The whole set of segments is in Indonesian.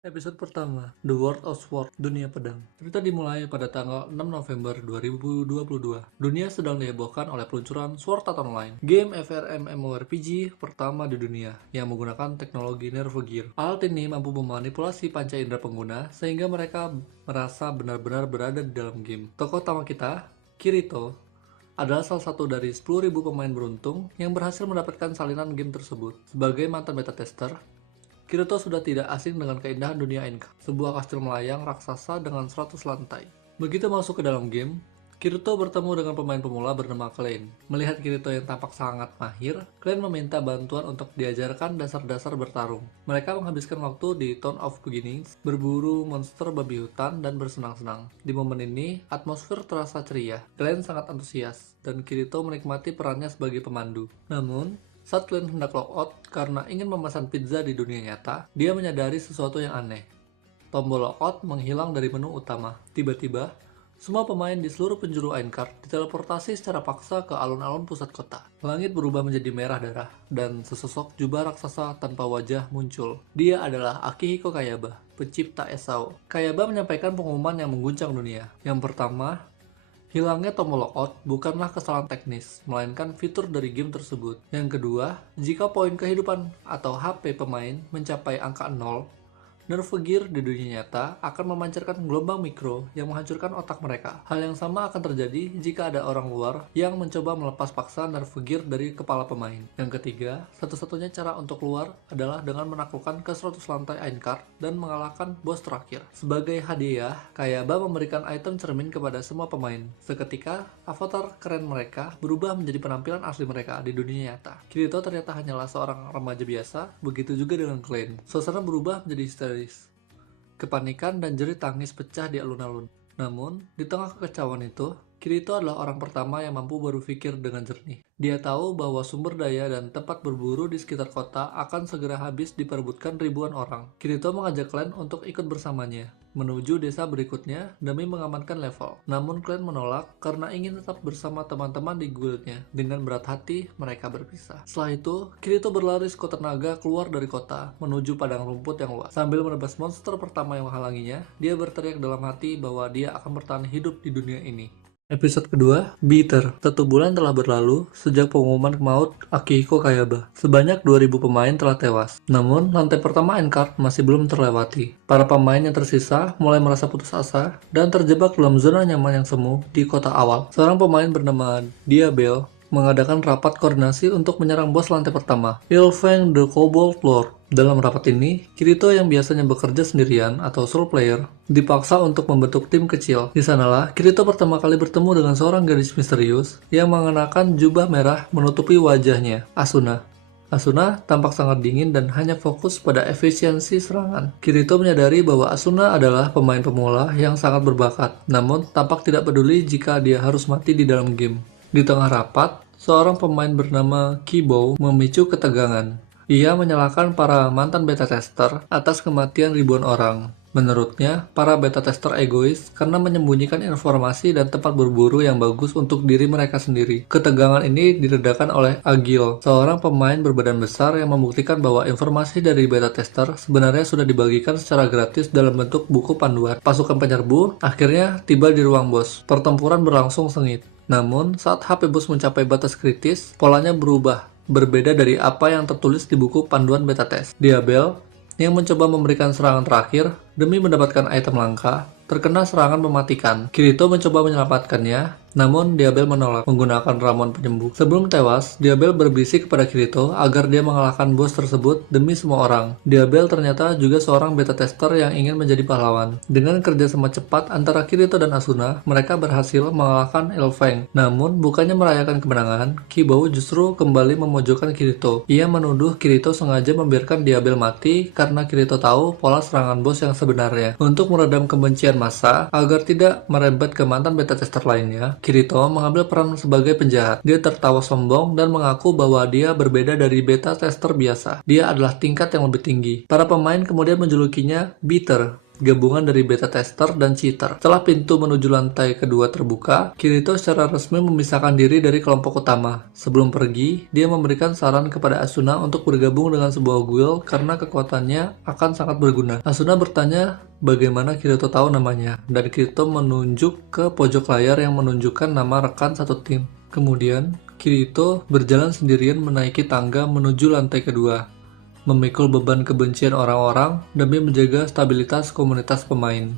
Episode pertama, The World of Sword, Dunia Pedang. Cerita dimulai pada tanggal 6 November 2022. Dunia sedang dihebohkan oleh peluncuran Sword Art Online, game FRM MMORPG pertama di dunia yang menggunakan teknologi Nervogear. Alat ini mampu memanipulasi panca indera pengguna sehingga mereka merasa benar-benar berada di dalam game. Tokoh utama kita, Kirito, adalah salah satu dari 10.000 pemain beruntung yang berhasil mendapatkan salinan game tersebut. Sebagai mantan beta tester, Kirito sudah tidak asing dengan keindahan dunia Enka, sebuah kastil melayang raksasa dengan 100 lantai. Begitu masuk ke dalam game, Kirito bertemu dengan pemain pemula bernama Klein. Melihat Kirito yang tampak sangat mahir, Klein meminta bantuan untuk diajarkan dasar-dasar bertarung. Mereka menghabiskan waktu di Town of Beginnings, berburu monster babi hutan, dan bersenang-senang. Di momen ini, atmosfer terasa ceria. Klein sangat antusias, dan Kirito menikmati perannya sebagai pemandu. Namun, saat Klein hendak logout karena ingin memesan pizza di dunia nyata, dia menyadari sesuatu yang aneh. Tombol logout menghilang dari menu utama. Tiba-tiba, semua pemain di seluruh penjuru Aincrad diteleportasi secara paksa ke alun-alun pusat kota. Langit berubah menjadi merah darah, dan sesosok jubah raksasa tanpa wajah muncul. Dia adalah Akihiko Kayaba, pencipta Esau. Kayaba menyampaikan pengumuman yang mengguncang dunia. Yang pertama, hilangnya tombol logout bukanlah kesalahan teknis, melainkan fitur dari game tersebut. Yang kedua, jika poin kehidupan atau HP pemain mencapai angka 0, Nervogear di dunia nyata akan memancarkan gelombang mikro yang menghancurkan otak mereka. Hal yang sama akan terjadi jika ada orang luar yang mencoba melepas paksa Nervogear dari kepala pemain. Yang ketiga, satu-satunya cara untuk keluar adalah dengan menaklukkan ke 100 lantai Aincrad dan mengalahkan bos terakhir. Sebagai hadiah, Kayaba memberikan item cermin kepada semua pemain. Seketika, avatar keren mereka berubah menjadi penampilan asli mereka di dunia nyata. Kirito ternyata hanyalah seorang remaja biasa, begitu juga dengan Klein. Suasana berubah menjadi histeris. Kepanikan dan jerit tangis pecah di alun-alun. Namun, di tengah kekacauan itu, Kirito adalah orang pertama yang mampu berpikir dengan jernih. Dia tahu bahwa sumber daya dan tempat berburu di sekitar kota akan segera habis diperebutkan ribuan orang. Kirito mengajak Klein untuk ikut bersamanya, menuju desa berikutnya demi mengamankan level. Namun Klein menolak karena ingin tetap bersama teman-teman di guildnya. Dengan berat hati, mereka berpisah. Setelah itu, Kirito berlari sekuat tenaga keluar dari kota, menuju padang rumput yang luas. Sambil menebas monster pertama yang menghalanginya, dia berteriak dalam hati bahwa dia akan bertahan hidup di dunia ini. Episode kedua, Bitter. 1 bulan telah berlalu sejak pengumuman maut Akihiko Kayaba. Sebanyak 2.000 pemain telah tewas. Namun, lantai pertama Aincrad masih belum terlewati. Para pemain yang tersisa mulai merasa putus asa dan terjebak dalam zona nyaman yang semu di kota awal. Seorang pemain bernama Diabel mengadakan rapat koordinasi untuk menyerang bos lantai pertama, Ilfeng the Cobalt Lord. Dalam rapat ini, Kirito yang biasanya bekerja sendirian atau solo player dipaksa untuk membentuk tim kecil. Di sanalah, Kirito pertama kali bertemu dengan seorang gadis misterius yang mengenakan jubah merah menutupi wajahnya, Asuna. Asuna tampak sangat dingin dan hanya fokus pada efisiensi serangan. Kirito menyadari bahwa Asuna adalah pemain pemula yang sangat berbakat, namun tampak tidak peduli jika dia harus mati di dalam game. Di tengah rapat, seorang pemain bernama Kibo memicu ketegangan. Ia menyalahkan para mantan beta tester atas kematian ribuan orang. Menurutnya, para beta tester egois karena menyembunyikan informasi dan tempat berburu yang bagus untuk diri mereka sendiri. Ketegangan ini diredakan oleh Agil, seorang pemain berbadan besar yang membuktikan bahwa informasi dari beta tester sebenarnya sudah dibagikan secara gratis dalam bentuk buku panduan. Pasukan penyerbu akhirnya tiba di ruang bos. Pertempuran berlangsung sengit. Namun, saat HP bos mencapai batas kritis, polanya berubah, berbeda dari apa yang tertulis di buku panduan beta test. Diabel, yang mencoba memberikan serangan terakhir demi mendapatkan item langka, terkena serangan mematikan. Kirito mencoba menyelamatkannya, namun Diabel menolak menggunakan ramuan penyembuh. Sebelum tewas, Diabel berbisik kepada Kirito agar dia mengalahkan bos tersebut demi semua orang. Diabel ternyata juga seorang beta tester yang ingin menjadi pahlawan. Dengan kerjasama cepat antara Kirito dan Asuna, mereka berhasil mengalahkan Ilfeng. Namun, bukannya merayakan kemenangan, Kibo justru kembali memojokkan Kirito. Ia menuduh Kirito sengaja membiarkan Diabel mati karena Kirito tahu pola serangan bos yang sebenarnya. Untuk meredam kebencian massa agar tidak merembet ke mantan beta tester lainnya, Kirito mengambil peran sebagai penjahat. Dia tertawa sombong dan mengaku bahwa dia berbeda dari beta tester biasa. Dia adalah tingkat yang lebih tinggi. Para pemain kemudian menjulukinya Bitter, gabungan dari beta tester dan cheater. Setelah pintu menuju lantai kedua terbuka, Kirito secara resmi memisahkan diri dari kelompok utama. Sebelum pergi, dia memberikan saran kepada Asuna untuk bergabung dengan sebuah guild karena kekuatannya akan sangat berguna. Asuna bertanya bagaimana Kirito tahu namanya, dan Kirito menunjuk ke pojok layar yang menunjukkan nama rekan satu tim. Kemudian, Kirito berjalan sendirian menaiki tangga menuju lantai kedua, memikul beban kebencian orang-orang demi menjaga stabilitas komunitas pemain.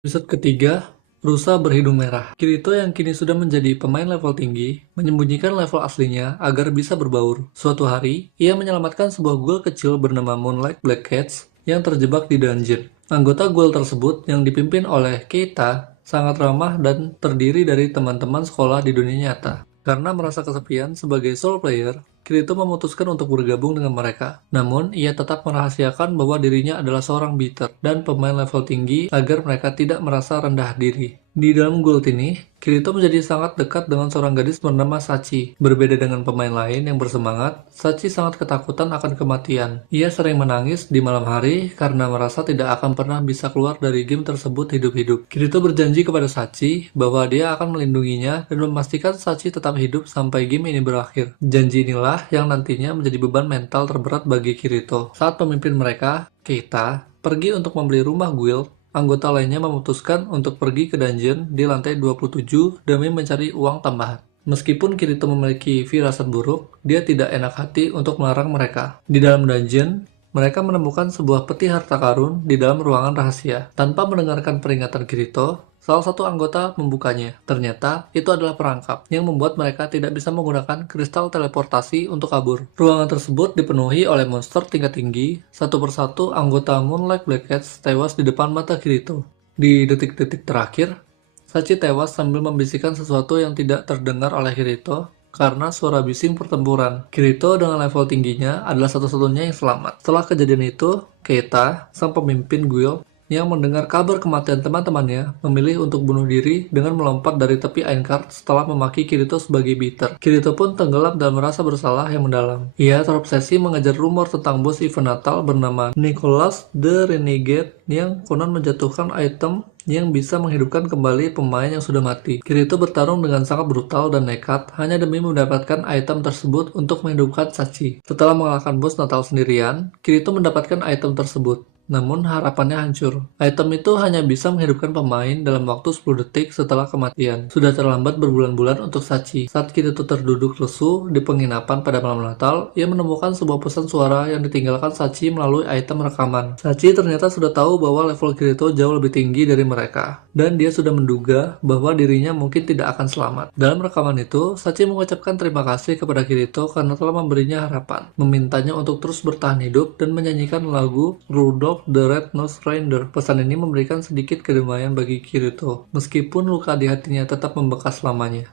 Episode ketiga, Rusa berhidung merah. Kirito yang kini sudah menjadi pemain level tinggi, menyembunyikan level aslinya agar bisa berbaur. Suatu hari, ia menyelamatkan sebuah guild kecil bernama Moonlight Black Cats yang terjebak di dungeon. Anggota guild tersebut yang dipimpin oleh Keita sangat ramah dan terdiri dari teman-teman sekolah di dunia nyata. Karena merasa kesepian sebagai solo player, Kirito memutuskan untuk bergabung dengan mereka. Namun, ia tetap merahasiakan bahwa dirinya adalah seorang beater dan pemain level tinggi agar mereka tidak merasa rendah diri. Di dalam guild ini, Kirito menjadi sangat dekat dengan seorang gadis bernama Sachi. Berbeda dengan pemain lain yang bersemangat, Sachi sangat ketakutan akan kematian. Ia sering menangis di malam hari karena merasa tidak akan pernah bisa keluar dari game tersebut hidup-hidup. Kirito berjanji kepada Sachi bahwa dia akan melindunginya dan memastikan Sachi tetap hidup sampai game ini berakhir. Janji inilah yang nantinya menjadi beban mental terberat bagi Kirito. Saat pemimpin mereka, Keita, pergi untuk membeli rumah guild, anggota lainnya memutuskan untuk pergi ke dungeon di lantai 27 demi mencari uang tambahan. Meskipun Kirito memiliki firasat buruk, dia tidak enak hati untuk melarang mereka. Di dalam dungeon, mereka menemukan sebuah peti harta karun di dalam ruangan rahasia. Tanpa mendengarkan peringatan Kirito, salah satu anggota membukanya. Ternyata, itu adalah perangkap yang membuat mereka tidak bisa menggunakan kristal teleportasi untuk kabur. Ruangan tersebut dipenuhi oleh monster tingkat tinggi. Satu persatu anggota Moonlight Black Cats tewas di depan mata Kirito. Di detik-detik terakhir, Sachi tewas sambil membisikkan sesuatu yang tidak terdengar oleh Kirito karena suara bising pertempuran. Kirito dengan level tingginya adalah satu-satunya yang selamat. Setelah kejadian itu, Keita, sang pemimpin guild, yang mendengar kabar kematian teman-temannya, memilih untuk bunuh diri dengan melompat dari tepi Aincrad setelah memaki Kirito sebagai beater. Kirito pun tenggelam dan merasa bersalah yang mendalam. Ia terobsesi mengejar rumor tentang bos event Natal bernama Nicholas the Renegade yang konon menjatuhkan item yang bisa menghidupkan kembali pemain yang sudah mati. Kirito bertarung dengan sangat brutal dan nekat hanya demi mendapatkan item tersebut untuk menghidupkan Sachi. Setelah mengalahkan bos Natal sendirian, Kirito mendapatkan item tersebut. Namun harapannya hancur. Item itu hanya bisa menghidupkan pemain dalam waktu 10 detik setelah kematian. Sudah terlambat berbulan-bulan untuk Sachi. Saat Kirito terduduk lesu di penginapan pada malam Natal, ia menemukan sebuah pesan suara yang ditinggalkan Sachi melalui item rekaman. Sachi ternyata sudah tahu bahwa level Kirito jauh lebih tinggi dari mereka, dan dia sudah menduga bahwa dirinya mungkin tidak akan selamat. Dalam rekaman itu, Sachi mengucapkan terima kasih kepada Kirito karena telah memberinya harapan, memintanya untuk terus bertahan hidup dan menyanyikan lagu Rudolph the Red-Nosed Reindeer. Pesan ini memberikan sedikit kedamaian bagi Kirito, meskipun luka di hatinya tetap membekas selamanya.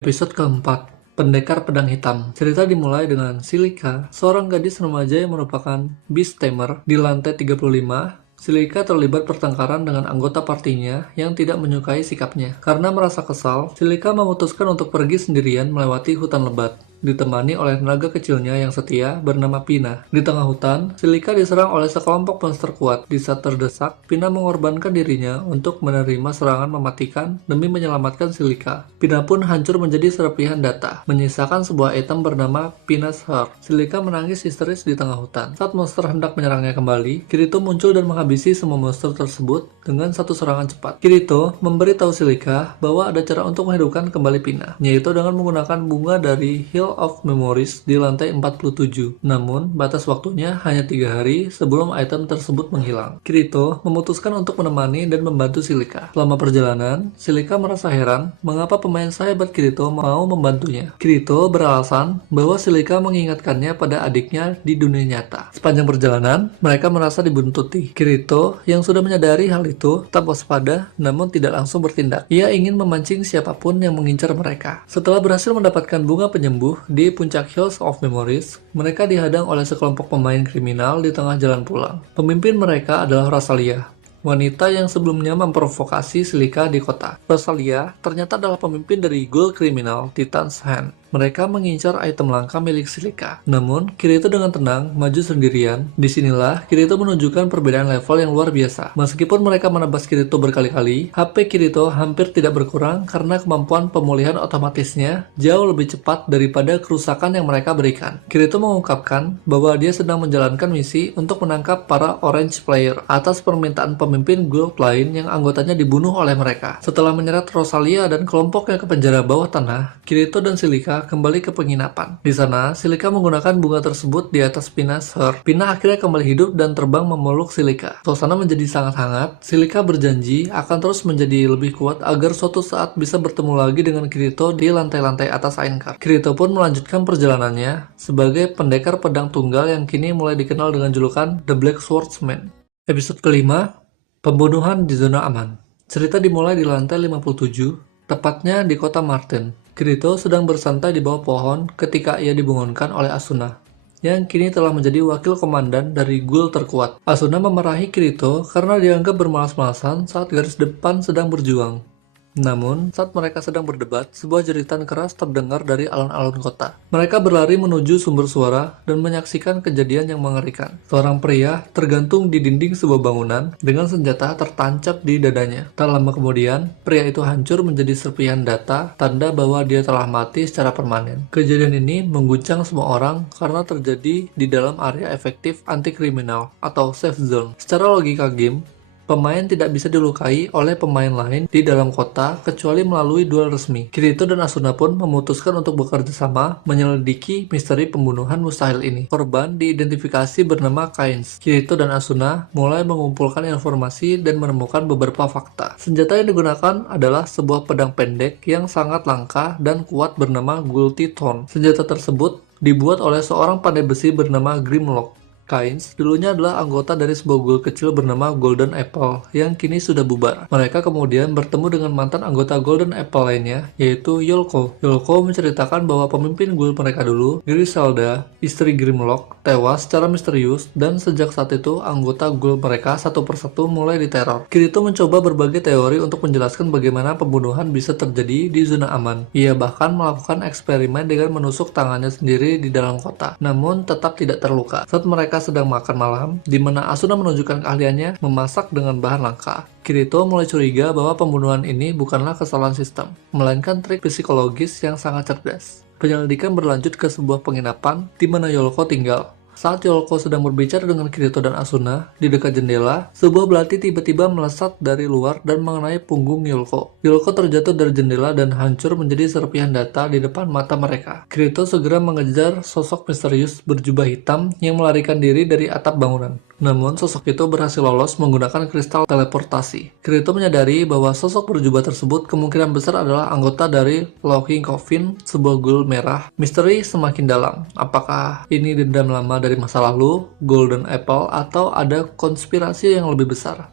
Episode keempat, Pendekar Pedang Hitam. Cerita dimulai dengan Silika, seorang gadis remaja yang merupakan Beast Tamer. Di lantai 35, Silika terlibat pertengkaran dengan anggota partinya yang tidak menyukai sikapnya. Karena merasa kesal, Silika memutuskan untuk pergi sendirian melewati hutan lebat, ditemani oleh naga kecilnya yang setia bernama Pina. Di tengah hutan, Silika diserang oleh sekelompok monster kuat. Di saat terdesak, Pina mengorbankan dirinya untuk menerima serangan mematikan demi menyelamatkan Silika. Pina pun hancur menjadi serpihan data, menyisakan sebuah item bernama Pina's Heart. Silika menangis histeris di tengah hutan. Saat monster hendak menyerangnya kembali, Kirito muncul dan menghabisi semua monster tersebut dengan satu serangan cepat. Kirito memberitahu Silika bahwa ada cara untuk menghidupkan kembali Pina, yaitu dengan menggunakan bunga dari Hill of Memories di lantai 47. Namun, batas waktunya hanya 3 hari sebelum item tersebut menghilang. Kirito memutuskan untuk menemani dan membantu Silika. Selama perjalanan, Silika merasa heran mengapa pemain sahabat Kirito mau membantunya. Kirito beralasan bahwa Silika mengingatkannya pada adiknya di dunia nyata. Sepanjang perjalanan, mereka merasa dibuntuti. Kirito yang sudah menyadari hal itu tetap waspada namun tidak langsung bertindak. Ia ingin memancing siapapun yang mengincar mereka. Setelah berhasil mendapatkan bunga penyembuh di puncak Hills of Memories, mereka dihadang oleh sekelompok pemain kriminal di tengah jalan pulang. Pemimpin mereka adalah Rosalia, wanita yang sebelumnya memprovokasi Silika di kota. Rosalia ternyata adalah pemimpin dari guild kriminal Titan's Hand. Mereka mengincar item langka milik Silika. Namun, Kirito dengan tenang maju sendirian. Disinilah Kirito menunjukkan perbedaan level yang luar biasa. Meskipun mereka menebas Kirito berkali-kali, HP Kirito hampir tidak berkurang karena kemampuan pemulihan otomatisnya jauh lebih cepat daripada kerusakan yang mereka berikan. Kirito mengungkapkan bahwa dia sedang menjalankan misi untuk menangkap para Orange Player atas permintaan pemimpin Gold lain yang anggotanya dibunuh oleh mereka. Setelah menyeret Rosalia dan kelompoknya ke penjara bawah tanah, Kirito dan Silika kembali ke penginapan. Di sana, Silika menggunakan bunga tersebut di atas Pina's Heart. Pina akhirnya kembali hidup dan terbang memeluk Silika. Suasana menjadi sangat hangat. Silika berjanji akan terus menjadi lebih kuat agar suatu saat bisa bertemu lagi dengan Kirito di lantai-lantai atas Aincrad. Kirito pun melanjutkan perjalanannya sebagai pendekar pedang tunggal yang kini mulai dikenal dengan julukan The Black Swordsman. Episode kelima, pembunuhan di zona aman. Cerita dimulai di lantai 57, tepatnya di kota Martin. Kirito sedang bersantai di bawah pohon ketika ia dibangunkan oleh Asuna, yang kini telah menjadi wakil komandan dari Ghoul terkuat. Asuna memarahi Kirito karena dianggap bermalas-malasan saat garis depan sedang berjuang. Namun, saat mereka sedang berdebat, sebuah jeritan keras terdengar dari alun-alun kota. Mereka berlari menuju sumber suara dan menyaksikan kejadian yang mengerikan. Seorang pria tergantung di dinding sebuah bangunan dengan senjata tertancap di dadanya. Tak lama kemudian, pria itu hancur menjadi serpihan data, tanda bahwa dia telah mati secara permanen. Kejadian ini mengguncang semua orang karena terjadi di dalam area efektif anti-kriminal atau safe zone. Secara logika game, pemain tidak bisa dilukai oleh pemain lain di dalam kota kecuali melalui duel resmi. Kirito dan Asuna pun memutuskan untuk bekerja sama menyelidiki misteri pembunuhan mustahil ini. Korban diidentifikasi bernama Kains. Kirito dan Asuna mulai mengumpulkan informasi dan menemukan beberapa fakta. Senjata yang digunakan adalah sebuah pedang pendek yang sangat langka dan kuat bernama Gulti Thorn. Senjata tersebut dibuat oleh seorang pandai besi bernama Grimlock. Kains dulunya adalah anggota dari sebuah ghoul kecil bernama Golden Apple yang kini sudah bubar. Mereka kemudian bertemu dengan mantan anggota Golden Apple lainnya, yaitu Yolko. Yolko menceritakan bahwa pemimpin ghoul mereka dulu, Griselda, istri Grimlock, tewas secara misterius dan sejak saat itu anggota ghoul mereka satu persatu mulai diteror. Kirito mencoba berbagai teori untuk menjelaskan bagaimana pembunuhan bisa terjadi di zona aman. Ia bahkan melakukan eksperimen dengan menusuk tangannya sendiri di dalam kota, namun tetap tidak terluka. Saat mereka sedang makan malam, di mana Asuna menunjukkan keahliannya memasak dengan bahan langka. Kirito mulai curiga bahwa pembunuhan ini bukanlah kesalahan sistem, melainkan trik psikologis yang sangat cerdas. Penyelidikan berlanjut ke sebuah penginapan di mana Yolko tinggal. Saat Yolko sedang berbicara dengan Kirito dan Asuna di dekat jendela, sebuah belati tiba-tiba melesat dari luar dan mengenai punggung Yolko. Yolko terjatuh dari jendela dan hancur menjadi serpihan data di depan mata mereka. Kirito segera mengejar sosok misterius berjubah hitam yang melarikan diri dari atap bangunan. Namun, sosok itu berhasil lolos menggunakan kristal teleportasi. Kirito menyadari bahwa sosok berjubah tersebut kemungkinan besar adalah anggota dari Locking Coffin, sebuah ghoul merah. Misteri semakin dalam. Apakah ini dendam lama dari masa lalu, Golden Apple, atau ada konspirasi yang lebih besar?